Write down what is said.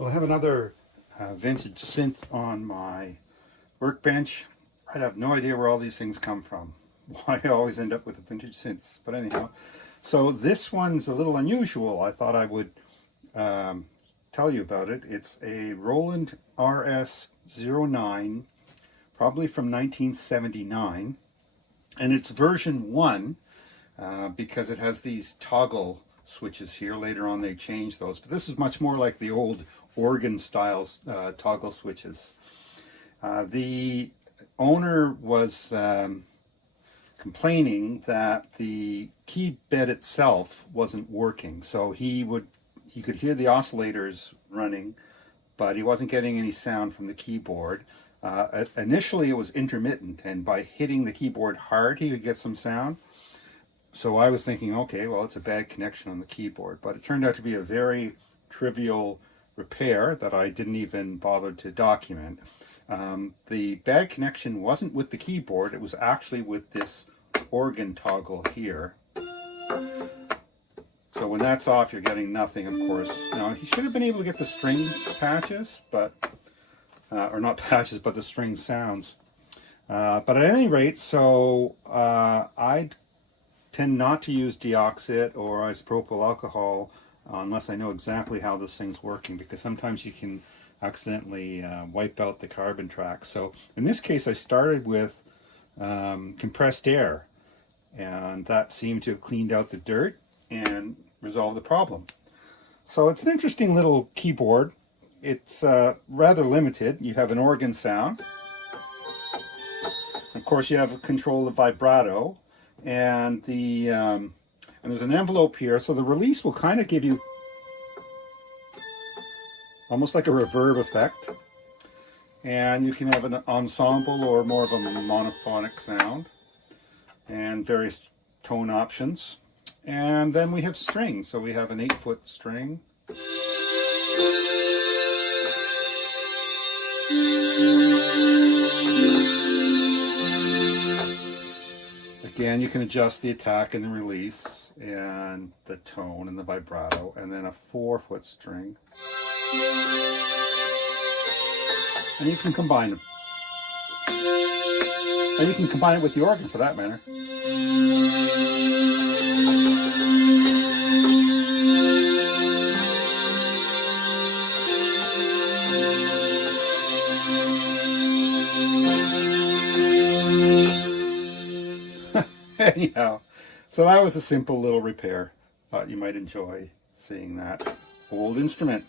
Well, I have another vintage synth on my workbench. I have no idea where all these things come from. Why I always end up with the vintage synths. But anyhow, so this one's a little unusual. I thought I would tell you about it. It's a Roland RS-09, probably from 1979. And it's version 1 because it has these toggle switches here. Later on they changed those. But this is much more like the old organ style toggle switches. The owner was complaining that the key bed itself wasn't working, so he could hear the oscillators running, but he wasn't getting any sound from the keyboard. Initially it was intermittent, and by hitting the keyboard hard he could get some sound. So I was thinking, okay, well, it's a bad connection on the keyboard, but it turned out to be a very trivial repair that I didn't even bother to document. The bad connection wasn't with the keyboard, it was actually with this organ toggle here. So when that's off, you're getting nothing, of course. Now, he should have been able to get the string patches, but or not patches, but the string sounds. But at any rate, so I tend not to use deoxit or isopropyl alcohol unless I know exactly how this thing's working, because sometimes you can accidentally wipe out the carbon tracks. So in this case I started with compressed air, and that seemed to have cleaned out the dirt and resolved the problem. So it's an interesting little keyboard. It's rather limited. You have an organ sound. Of course you have control of vibrato, and there's an envelope here, so the release will kind of give you almost like a reverb effect, and you can have an ensemble or more of a monophonic sound, and various tone options. And then we have strings, so we have an 8-foot string, again you can adjust the attack and the release and the tone and the vibrato, and then a 4-foot string. And you can combine them. And you can combine it with the organ for that matter. Anyhow, so that was a simple little repair. Thought you might enjoy seeing that old instrument.